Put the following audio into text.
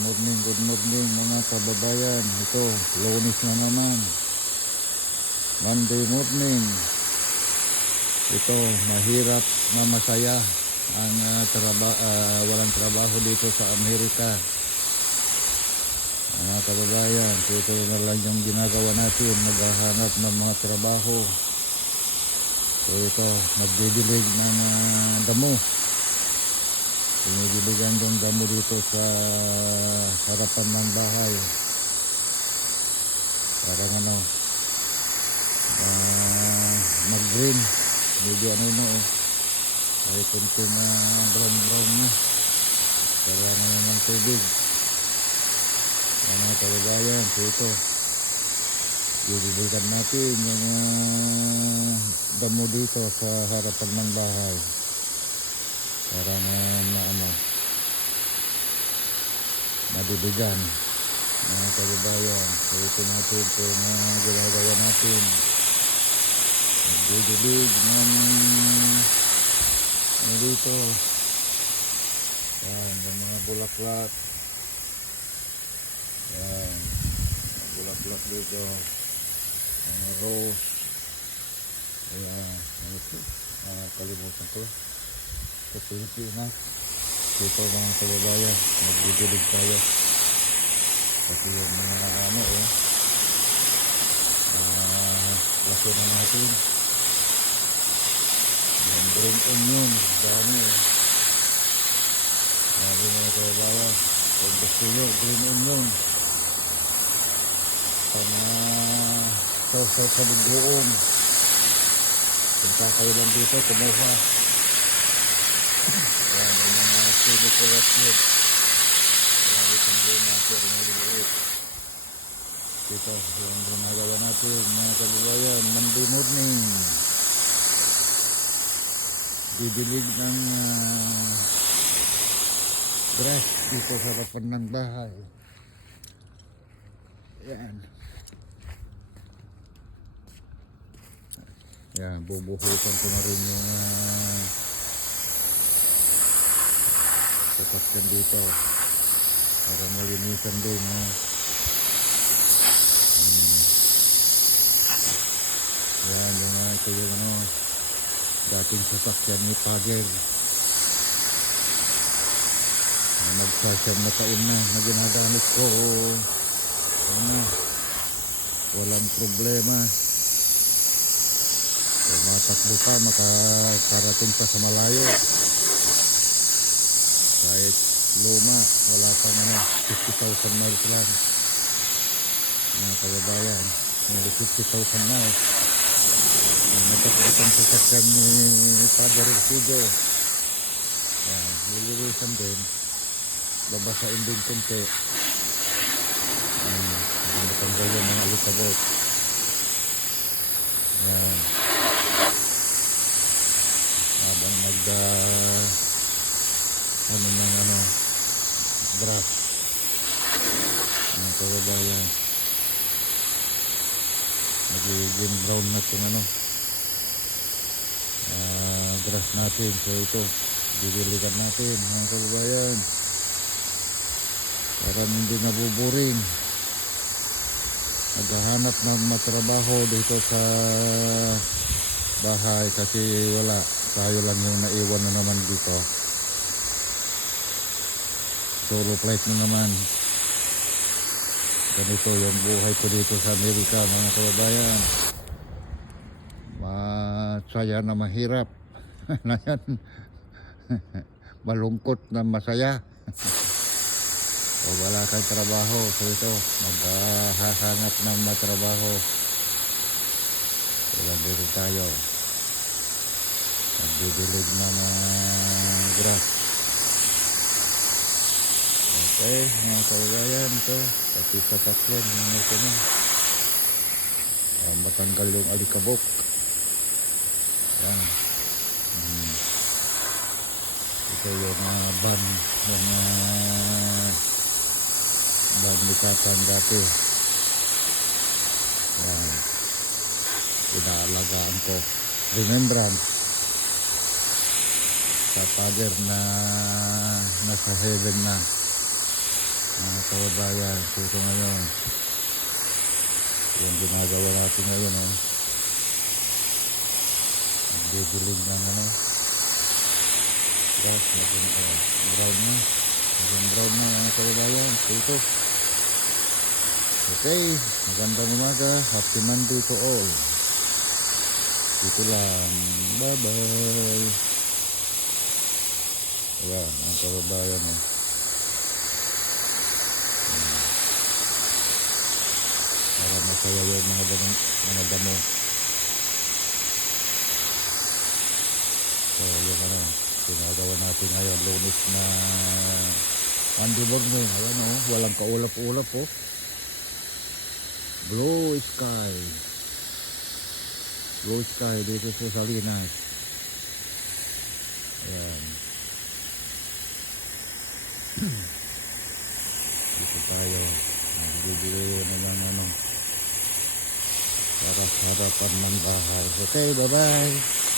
good morning mga kababayan. Ito, Lunes na naman. Monday morning. Ito, mahirap na masaya ang walang trabaho dito sa Amerika. Mga kababayan, ito na lang yung ginagawa natin, maghahanap ng mga trabaho. So ito, magdidilig ng damo. Pinigiligan yung damo dito sa harapan ng bahay. Parang mag-green. Medyo ay kunting brown na. Kailangan ng tubig. Mga kababayan, so ito. Didiligan natin yung damo dito sa harapan ng bahay. Para madidigan mga kababayan. So ito natin ito mga ginagawa natin. Magdidilig ng dito. Yan, yung mga bulaklak. Yan, bulaklak dito. Mga rose. Ayan, ito. Kalimutan ko. Pilipinas. Dito mga kababayan, magdidilig tayo. Kasi yung mga laki na natin. Yung green onion, dami Dami mga kababayan. Kung gusto nyo, green onion. Sausaw sa bugloong. Punta kayo lang dito, kumuha. Ayan, may mga sili ko rasyon. Grabe kong luna, pero maliliit. Ito, yung ginagawa natin, mga kababayan, Monday morning. Didilig ng grass dito sa harapan ng bahay. Ayan. Ayan, bubuhusan ko na rin yung sasakyan dito para malinisan din yan yung ito yung dating sasakyan ni Father nagsasyan na kain na ginagamit ko walang problema so matakbo pa makakarating pa sa malayo kahit luma, wala pang 50,000 miles lang mga kababayan, may 50,000 miles natakbutang sasakyan ni Father Residio liliwisan din babasain din kunti matanggal yung mga alikabok habang grass mga kababayan magiging brown na itong grass natin so ito didiligan natin mga kababayan para hindi nabuburing maghahanap ng matrabaho dito sa bahay kasi wala tayo lang yung naiwan na naman dito solo flight na naman ganito yung buhay ko dito sa Amerika mga kababayan masaya na mahirap na yan malungkot na masaya o wala kang trabaho so ito maghahanap ng matrabaho wala dito tayo magdidilig ng grass. Okay, mga kababayan, ito pati sa takyan matanggal yung alikabok yan ito yung ban ni Tatang dati yan inaalagaan ko remembrance sa Father na nasa heaven na Mga kababayan, so ito ngayon. Yung ginagawa natin ngayon, oh. Nagdidilig ng ano. Guys, maging brown na. Maging brown na mga kababayan. So ito. Okay, magandang umaga. Happy Monday to all. Dito lang. Bye-bye. Ayan, mga kababayan, oh. Para masaya yung mga damo. So yung ano, ginagawa natin ngayon, Lunes na Monday morning. Ayan o, walang kaulap-ulap o. Blue sky. Blue sky dito sa Salinas. Ayan. Dito tayo. Nagbibigay naman ano. Para sa harapan ng bahay. Okay, bye-bye.